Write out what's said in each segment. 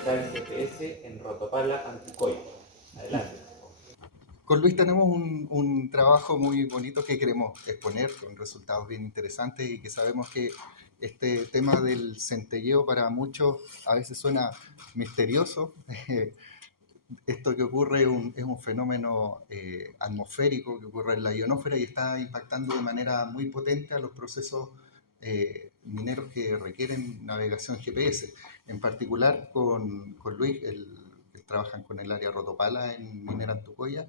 presentar el GPS en Rotopala, Antucoya. Adelante. Con Luis tenemos un trabajo muy bonito que queremos exponer con resultados bien interesantes y que sabemos que este tema del centelleo para muchos a veces suena misterioso. Esto que ocurre es un fenómeno atmosférico que ocurre en la ionosfera y está impactando de manera muy potente a los procesos mineros que requieren navegación GPS. En particular con Luis, que trabajan con el área Rotopala en Minera Antucoya,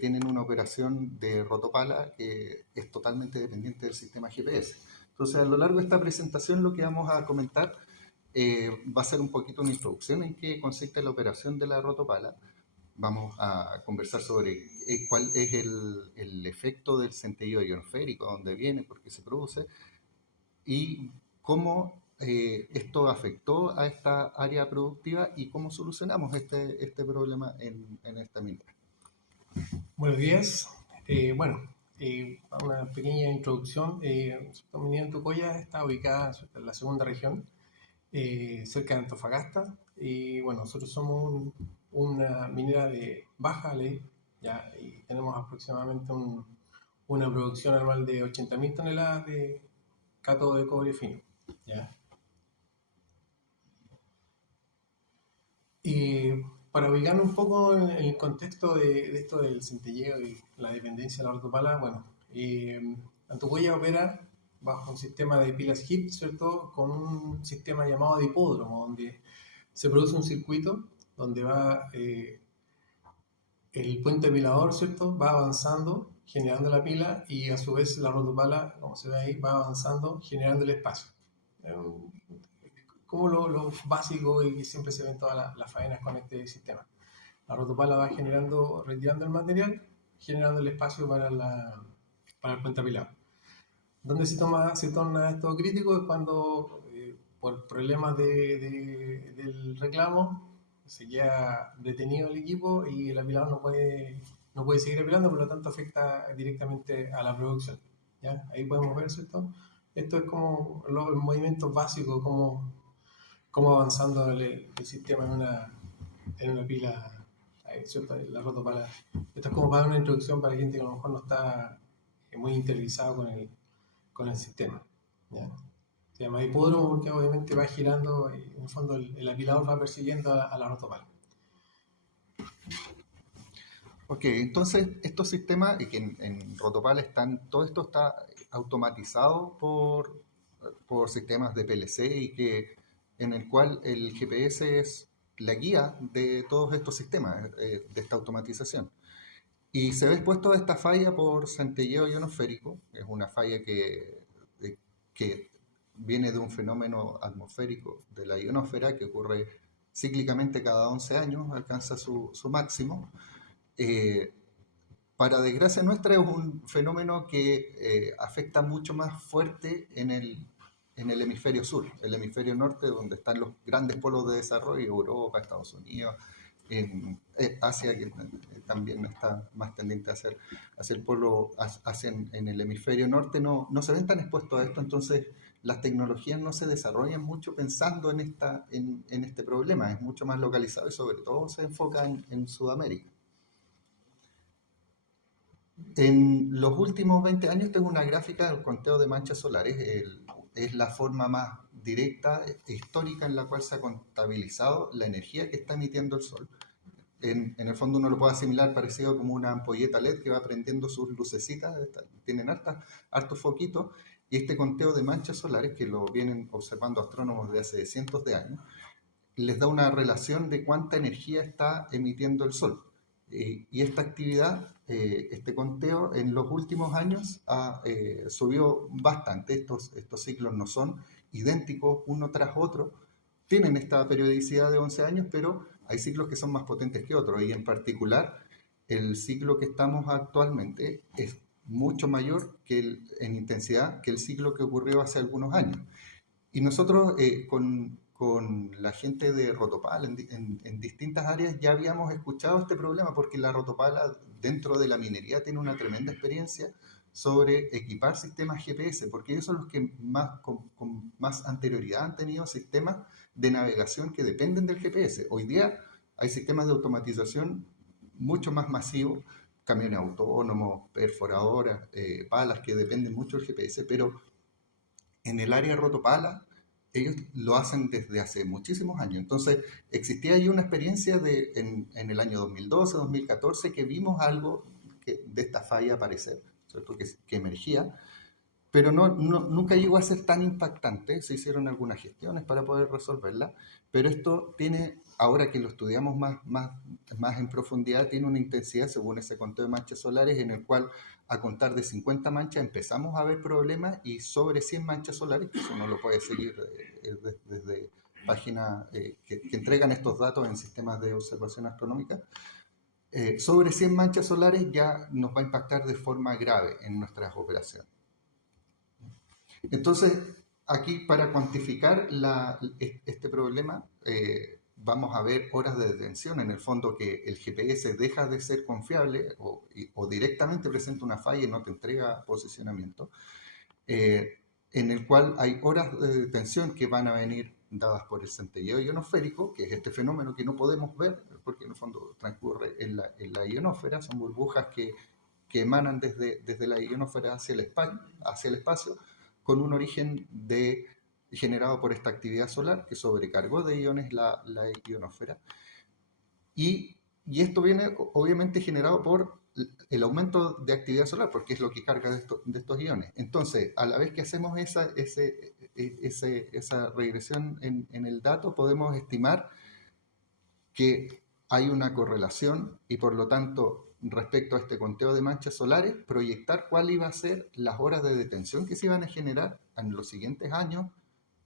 tienen una operación de Rotopala que es totalmente dependiente del sistema GPS. Entonces, a lo largo de esta presentación lo que vamos a comentar va a ser un poquito una introducción en qué consiste la operación de la rotopala. Vamos a conversar sobre cuál es el efecto del centelleo ionosférico, dónde viene, por qué se produce y cómo esto afectó a esta área productiva y cómo solucionamos este problema en esta minera. Buenos días. Una pequeña introducción. La minera Antucoya está ubicada en la segunda región, cerca de Antofagasta. Y bueno, nosotros somos una minera de baja ley, ¿ya? Y tenemos aproximadamente una producción anual de 80.000 toneladas de cátodo de cobre fino, ¿ya? Y para ubicar un poco en el contexto de esto del centelleo y la dependencia de la rotopala, bueno, Antucoya opera bajo un sistema de pilas HIP, ¿cierto? Con un sistema llamado de hipódromo, donde se produce un circuito donde va el puente pilador, ¿cierto? Va avanzando, generando la pila y a su vez la rotopala, como se ve ahí, va avanzando, generando el espacio. Como lo básico y que siempre se ve en todas las faenas con este sistema. La rotopala va generando, retirando el material, generando el espacio para el puente apilado. Donde se torna esto crítico es cuando, por problemas del reclamo, se queda detenido el equipo y el apilador no puede seguir apilando, por lo tanto afecta directamente a la producción, ¿ya? Ahí podemos ver, ¿cierto? Esto es como los movimientos básicos, cómo avanzando el sistema en una pila, ¿cierto? La rotopala. Esto es como para dar una introducción para gente que a lo mejor no está muy interiorizado con el sistema, ¿ya? Se llama hipódromo porque obviamente va girando y en el fondo el apilador va persiguiendo a la rotopala. Ok, entonces estos sistemas, y que en Rotopala todo esto está automatizado por sistemas de PLC y que en el cual el GPS es la guía de todos estos sistemas, de esta automatización. Y se ve expuesto a esta falla por centelleo ionosférico, es una falla que viene de un fenómeno atmosférico de la ionosfera que ocurre cíclicamente cada 11 años, alcanza su máximo. Eh, para desgracia nuestra es un fenómeno que afecta mucho más fuerte en el hemisferio sur, el hemisferio norte, donde están los grandes polos de desarrollo, Europa, Estados Unidos, en Asia, que también está más tendiente hacia el polo, en el hemisferio norte, no se ven tan expuestos a esto, entonces las tecnologías no se desarrollan mucho pensando en este problema, es mucho más localizado y sobre todo se enfoca en Sudamérica. En los últimos 20 años tengo una gráfica del conteo de manchas solares. Es la forma más directa e histórica en la cual se ha contabilizado la energía que está emitiendo el Sol. En el fondo uno lo puede asimilar parecido como una ampolleta LED que va prendiendo sus lucecitas, tienen hartos foquitos, y este conteo de manchas solares, que lo vienen observando astrónomos de hace cientos de años, les da una relación de cuánta energía está emitiendo el Sol. Y esta actividad, este conteo, en los últimos años subió bastante. Estos ciclos no son idénticos uno tras otro. Tienen esta periodicidad de 11 años, pero hay ciclos que son más potentes que otros. Y en particular, el ciclo que estamos actualmente es mucho mayor en intensidad que el ciclo que ocurrió hace algunos años. Y nosotros con la gente de Rotopala en distintas áreas ya habíamos escuchado este problema porque la Rotopala dentro de la minería tiene una tremenda experiencia sobre equipar sistemas GPS, porque ellos son los que más, con más anterioridad han tenido sistemas de navegación que dependen del GPS. Hoy día hay sistemas de automatización mucho más masivos, camiones autónomos, perforadoras, palas que dependen mucho del GPS, pero en el área rotopala ellos lo hacen desde hace muchísimos años. Entonces, existía ahí una experiencia en el año 2012, 2014, que vimos algo de esta falla aparecer, ¿cierto? Que emergía, pero nunca llegó a ser tan impactante. Se hicieron algunas gestiones para poder resolverla, pero esto tiene, ahora que lo estudiamos más en profundidad, tiene una intensidad según ese conteo de manchas solares en el cual a contar de 50 manchas empezamos a ver problemas y sobre 100 manchas solares, que eso uno lo puede seguir desde páginas que entregan estos datos en sistemas de observación astronómica. Sobre 100 manchas solares ya nos va a impactar de forma grave en nuestras operaciones. Entonces, aquí para cuantificar este problema, vamos a ver horas de detención. En el fondo, que el GPS deja de ser confiable o directamente presenta una falla y no te entrega posicionamiento, en el cual hay horas de detención que van a venir dadas por el centelleo ionosférico, que es este fenómeno que no podemos ver porque en el fondo transcurre en la ionosfera. Son burbujas que emanan desde la ionosfera hacia el espacio, con un origen generado por esta actividad solar que sobrecargó de iones la ionosfera. Y esto viene obviamente generado por el aumento de actividad solar, porque es lo que carga de estos iones. Entonces, a la vez que hacemos esa regresión en el dato, podemos estimar que hay una correlación y por lo tanto, respecto a este conteo de manchas solares, proyectar cuál iba a ser las horas de detención que se iban a generar en los siguientes años,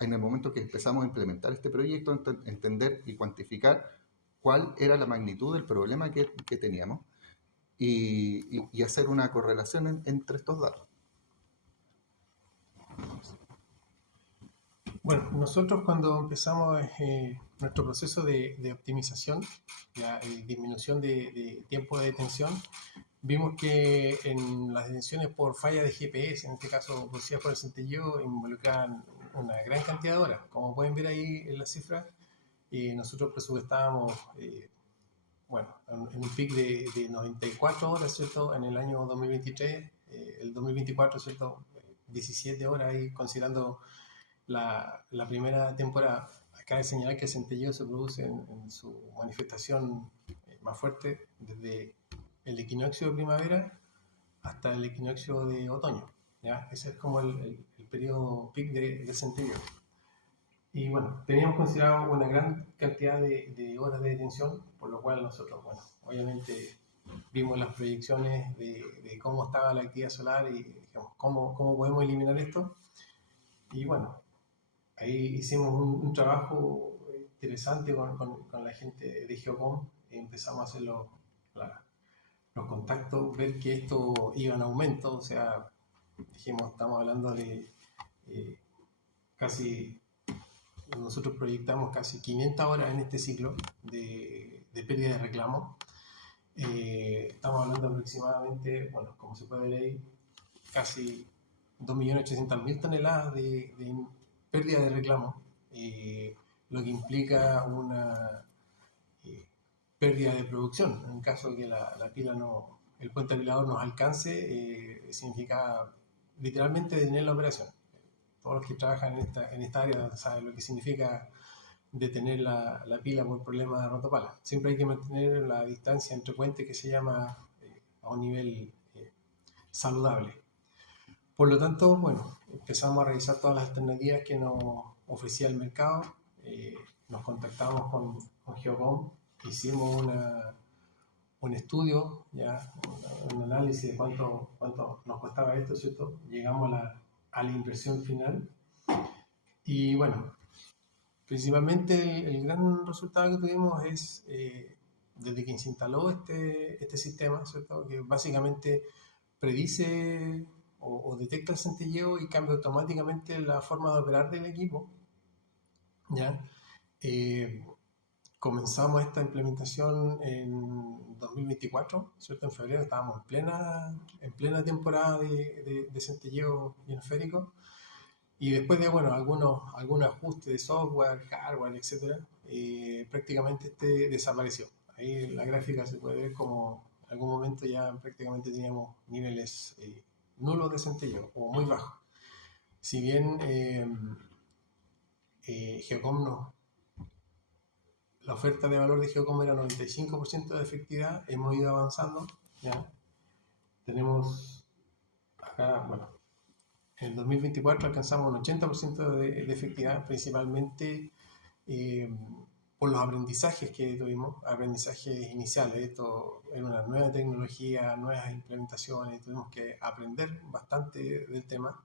en el momento que empezamos a implementar este proyecto, entender y cuantificar cuál era la magnitud del problema que teníamos y hacer una correlación entre estos datos. Bueno, nosotros cuando empezamos nuestro proceso de optimización, disminución de tiempo de detención, vimos que en las detenciones por falla de GPS, en este caso producidas por el centelleo, involucraban una gran cantidad de horas. Como pueden ver ahí en las cifras, nosotros presupuestábamos en un pic de 94 horas, ¿cierto? En el año 2023, el 2024, ¿cierto? 17 horas ahí, considerando la primera temporada. Acá de señalar que el centelleo se produce en su manifestación más fuerte desde el equinoccio de primavera hasta el equinoccio de otoño, ¿ya? Ese es como el periodo peak de centelleo. Y bueno, teníamos considerado una gran cantidad de horas de detención, por lo cual nosotros, bueno, obviamente vimos las proyecciones de cómo estaba la actividad solar y dijimos, ¿cómo podemos eliminar esto? Y bueno, ahí hicimos un trabajo interesante con la gente de Geocom. Empezamos a hacer los contactos, ver que esto iba en aumento. O sea, dijimos, estamos hablando de nosotros proyectamos casi 500 horas en este ciclo de pérdida de reclamo. Estamos hablando aproximadamente, bueno, como se puede ver ahí, casi 2.800.000 toneladas de pérdida de reclamo, lo que implica una pérdida de producción. En caso de que el puente apilador nos alcance, significa literalmente detener la operación. Todos los que trabajan en esta área saben lo que significa detener la pila por problemas de rotopala. Siempre hay que mantener la distancia entre puentes que se llama a un nivel saludable. Por lo tanto, bueno, empezamos a revisar todas las alternativas que nos ofrecía el mercado. Nos contactamos con Geocom, hicimos un estudio, un análisis de cuánto nos costaba esto, ¿cierto? Llegamos a la inversión final. Y bueno, principalmente el gran resultado que tuvimos es, desde que se instaló este sistema, ¿cierto? Que básicamente predice o detecta el centelleo y cambia automáticamente la forma de operar del equipo, ¿ya? comenzamos esta implementación en 2024, ¿cierto? En febrero estábamos en plena temporada de centelleo ionosférico. Y después de, bueno, algunos ajustes de software, hardware, etcétera, prácticamente este desapareció. Ahí en la gráfica se puede ver como en algún momento ya prácticamente teníamos niveles nulos de centelleo o muy bajos. Si bien Geocom la oferta de valor de Geocom era 95% de efectividad, hemos ido avanzando. ¿Ya? Tenemos acá, bueno, en el 2024 alcanzamos un 80% de efectividad, principalmente eh, por los aprendizajes que tuvimos, aprendizajes iniciales. Esto era una nueva tecnología, nuevas implementaciones, tuvimos que aprender bastante del tema.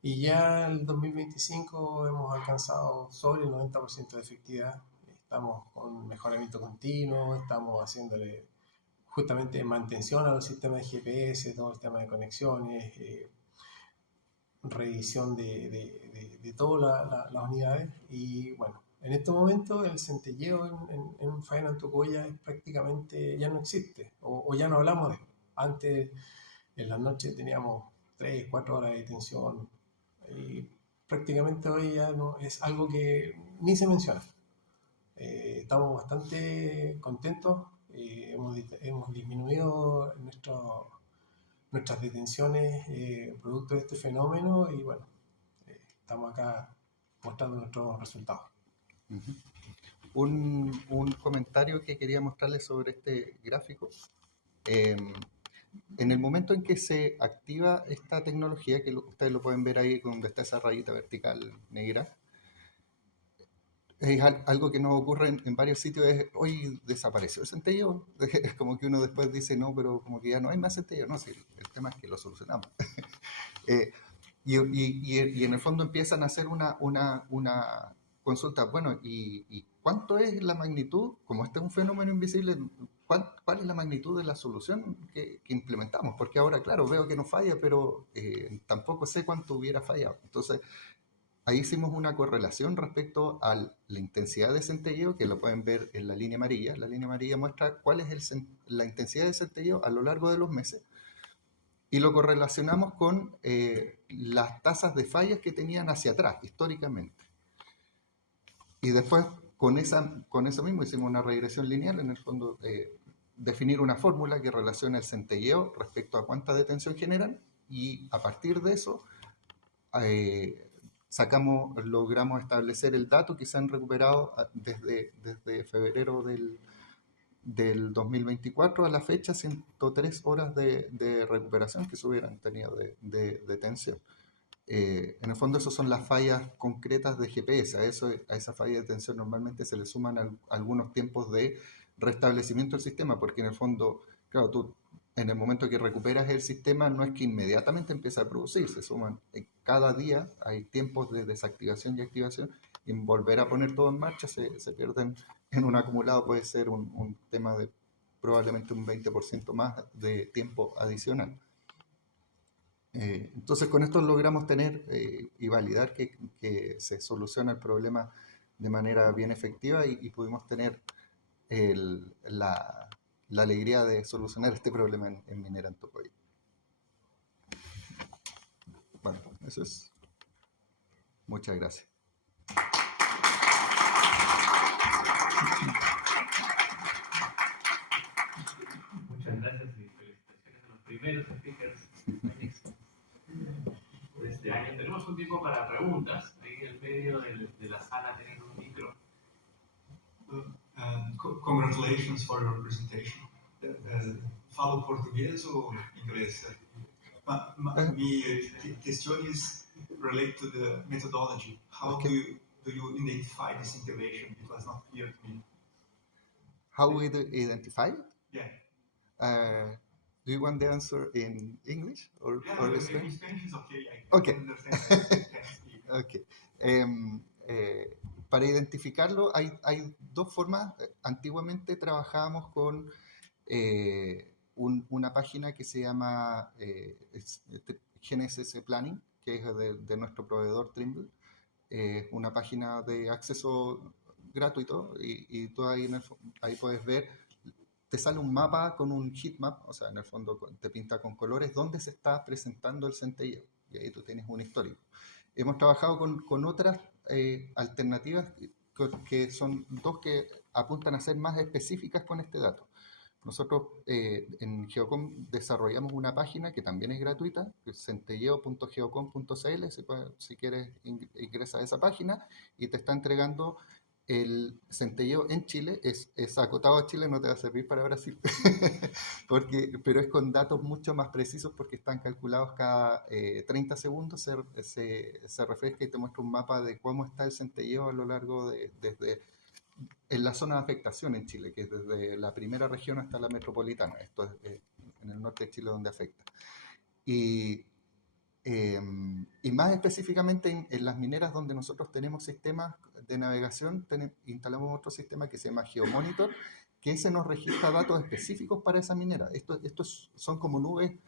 Y ya en el 2025 hemos alcanzado sobre el 90% de efectividad. Estamos con mejoramiento continuo, estamos haciéndole justamente mantención a los sistemas de GPS, todo el tema de conexiones, revisión de todas las unidades. Y bueno, en este momento el centelleo en faena en Tocoya es prácticamente ya no existe, o ya no hablamos de él. Antes, en las noches teníamos 3, 4 horas de tensión, y prácticamente hoy ya no es algo que ni se menciona. Estamos bastante contentos, hemos disminuido nuestras detenciones producto de este fenómeno y bueno, estamos acá mostrando nuestros resultados. Ujú. Un comentario que quería mostrarles sobre este gráfico. En el momento en que se activa esta tecnología, que ustedes lo pueden ver ahí donde está esa rayita vertical negra, es algo que nos ocurre en varios sitios, es hoy desapareció el centelleo. Es como que uno después dice, no, pero como que ya no hay más centelleo. No, sí, el tema es que lo solucionamos. Eh, y en el fondo empiezan a hacer una consulta, bueno, ¿y cuánto es la magnitud? Como este es un fenómeno invisible, ¿cuál es la magnitud de la solución que implementamos? Porque ahora, claro, veo que no falla, pero tampoco sé cuánto hubiera fallado. Entonces, ahí hicimos una correlación respecto a la intensidad de centelleo, que lo pueden ver en la línea amarilla. La línea amarilla muestra cuál es la intensidad de centelleo a lo largo de los meses y lo correlacionamos con las tasas de fallas que tenían hacia atrás, históricamente. Y después, con eso mismo, hicimos una regresión lineal, en el fondo, definir una fórmula que relaciona el centelleo respecto a cuánta detención generan, y a partir de eso, logramos establecer el dato que se han recuperado desde febrero del 2024 a la fecha, 103 horas de recuperación que se hubieran tenido de tensión. En el fondo, esas son las fallas concretas de GPS. A esa falla de tensión normalmente se le suman algunos tiempos de restablecimiento del sistema, porque en el fondo, claro, tú en el momento que recuperas el sistema no es que inmediatamente empieza a producir, se suman cada día, hay tiempos de desactivación y activación, y volver a poner todo en marcha se pierden en un acumulado, puede ser un tema de probablemente un 20% más de tiempo adicional. Entonces, con esto logramos tener y validar que se soluciona el problema de manera bien efectiva, y pudimos tener la alegría de solucionar este problema en Minera Antocoya. Bueno, eso es. Muchas gracias. Muchas gracias y felicitaciones a los primeros speakers de este año. Tenemos un tiempo para preguntas. Ahí en medio de la sala tienen un micro. Congratulations for your presentation. Falo português ou inglês? My question is related to the methodology. How Okay. do you identify this intervention? It was not clear to me. How we identify it? Yeah. Do you want the answer in English or Yeah, Spanish? Spanish is okay. I Okay. can understand. I can speak. Okay. Para identificarlo hay dos formas. Antiguamente trabajábamos con una página que se llama GNSS Planning, que es de nuestro proveedor Trimble. Una página de acceso gratuito y tú ahí, ahí puedes ver, te sale un mapa con un heatmap, o sea, en el fondo te pinta con colores dónde se está presentando el centelleo y ahí tú tienes un histórico. Hemos trabajado con otras alternativas que son dos que apuntan a ser más específicas con este dato. Nosotros en Geocom desarrollamos una página que también es gratuita, que es centelleo.geocom.cl. Si quieres ingresa a esa página y te está entregando el centelleo en Chile. Es acotado a Chile, no te va a servir para Brasil, pero es con datos mucho más precisos porque están calculados cada 30 segundos, se refresca y te muestra un mapa de cómo está el centelleo a lo largo desde en la zona de afectación en Chile, que es desde la primera región hasta la metropolitana. Esto es en el norte de Chile donde afecta. Y más específicamente en las mineras donde nosotros tenemos sistemas de navegación, instalamos otro sistema que se llama GeoMonitor, que ese nos registra datos específicos para esa minera. Estos son como nubes.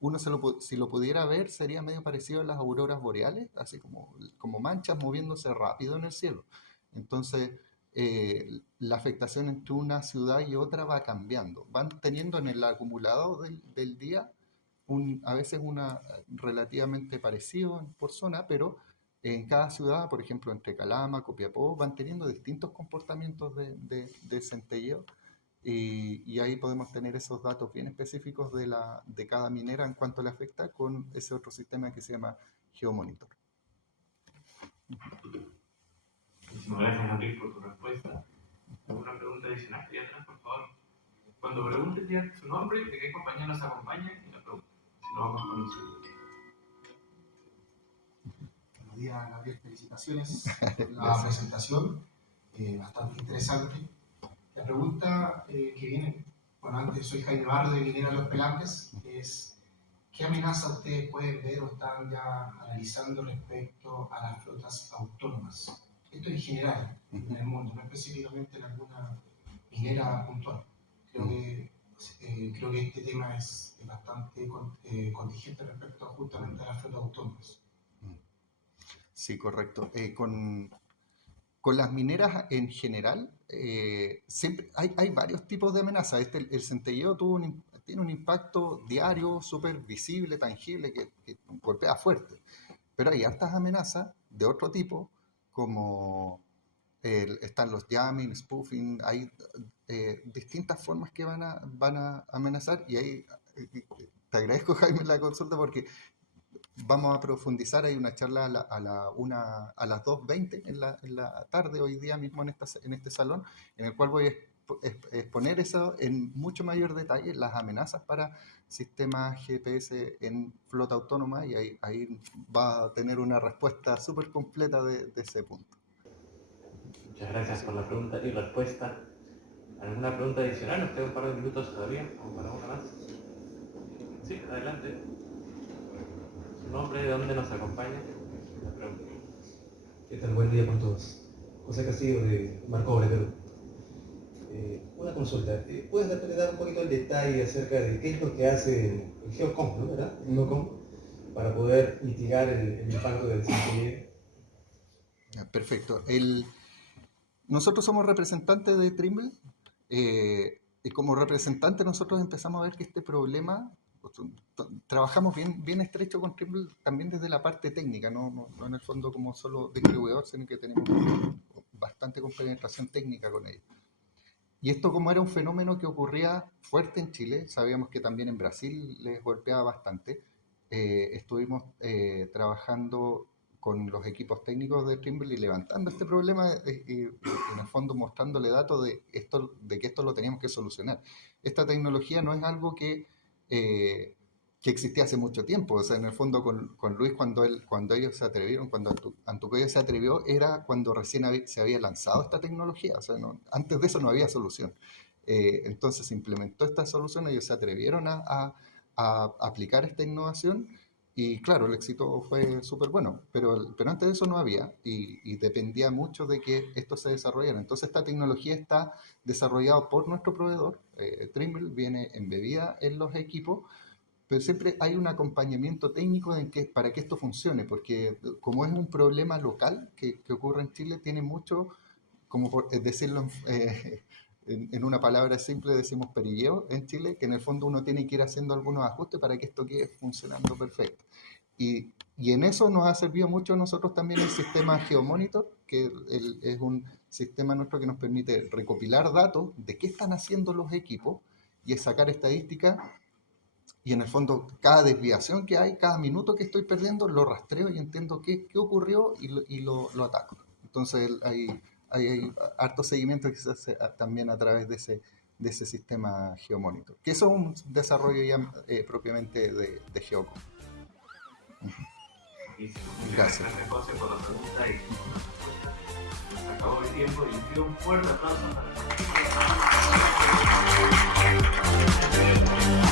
Uno si lo pudiera ver sería medio parecido a las auroras boreales, así como manchas moviéndose rápido en el cielo. Entonces, la afectación entre una ciudad y otra va cambiando. Van teniendo en el acumulado del día a veces una relativamente parecido por zona, pero en cada ciudad, por ejemplo, entre Calama, Copiapó, van teniendo distintos comportamientos de centelleo y ahí podemos tener esos datos bien específicos de cada minera en cuanto le afecta con ese otro sistema que se llama GeoMonitor. Muchísimas gracias, Enrique, por tu respuesta. ¿Alguna pregunta adicional ahí atrás, por favor? Cuando preguntes ya su nombre, de qué compañía nos acompaña y la pregunta. Si no, vamos con el segundo. Buenos días, Gabriel. Felicitaciones por la presentación. Bastante interesante. La pregunta que viene, bueno, antes soy Jaime Barro de Minera Los Pelantes, es ¿qué amenaza ustedes pueden ver o están ya analizando respecto a las flotas autónomas? Esto en general, en el mundo, no específicamente en alguna minera puntual. Creo que este tema es bastante contingente respecto justamente a las flotas autónomas. Sí, correcto. Con las mineras en general, siempre hay varios tipos de amenazas. El centelleo tiene un impacto diario súper visible, tangible, que golpea fuerte. Pero hay hartas amenazas de otro tipo, como están los jamming, spoofing, hay distintas formas que van a amenazar. Y ahí te agradezco, Jaime, la consulta porque vamos a profundizar. Hay una charla a las 2:20 en la tarde, hoy día mismo en este salón, en el cual voy a exponer eso en mucho mayor detalle, las amenazas para sistemas GPS en flota autónoma, y ahí va a tener una respuesta súper completa de ese punto. Muchas gracias por la pregunta y respuesta. ¿Alguna pregunta adicional? Nos queda un par de minutos todavía, como para una más. Sí, adelante. ¿Su nombre, de dónde nos acompaña? La pregunta. ¿Qué tal? Buen día con todos. José Castillo de Marcobre, Perú. Una consulta. ¿Puedes dar un poquito el detalle acerca de qué es lo que hace el Geocom, ¿no? ¿Verdad? El Geocom, para poder mitigar el impacto del centelleo? Perfecto. Nosotros somos representantes de Trimble, y como representantes nosotros empezamos a ver que este problema, trabajamos bien estrecho con Trimble también desde la parte técnica, no en el fondo como solo distribuidor, sino que tenemos bastante compenetración técnica con ellos. Y esto, como era un fenómeno que ocurría fuerte en Chile, sabíamos que también en Brasil les golpeaba bastante, estuvimos trabajando con los equipos técnicos de Trimble y levantando este problema y en el fondo mostrándole datos de que esto lo teníamos que solucionar. Esta tecnología no es algo que existía hace mucho tiempo. O sea, en el fondo con Luis, cuando ellos se atrevieron, cuando Antucoya se atrevió, era cuando recién se había lanzado esta tecnología. O sea, antes de eso no había solución. Entonces se implementó esta solución, ellos se atrevieron a aplicar esta innovación. Y claro, el éxito fue súper bueno, pero antes de eso no había y dependía mucho de que esto se desarrollara. Entonces esta tecnología está desarrollada por nuestro proveedor, Trimble, viene embebida en los equipos, pero siempre hay un acompañamiento técnico para que esto funcione, porque como es un problema local que ocurre en Chile, tiene mucho como por decirlo en una palabra simple, decimos perilleo en Chile, que en el fondo uno tiene que ir haciendo algunos ajustes para que esto quede funcionando perfecto. Y en eso nos ha servido mucho a nosotros también el sistema GeoMonitor, que es un sistema nuestro que nos permite recopilar datos de qué están haciendo los equipos y sacar estadísticas. Y en el fondo, cada desviación que hay, cada minuto que estoy perdiendo, lo rastreo y entiendo qué ocurrió y lo ataco. Entonces hay harto seguimiento que se hace también a través de ese sistema GeoMonitor, que eso es un desarrollo ya propiamente de Geocom. Buenísimo. Muchas Gracias. gracias, José, por la pregunta y por la respuesta. Se acabó el tiempo y pido un fuerte aplauso para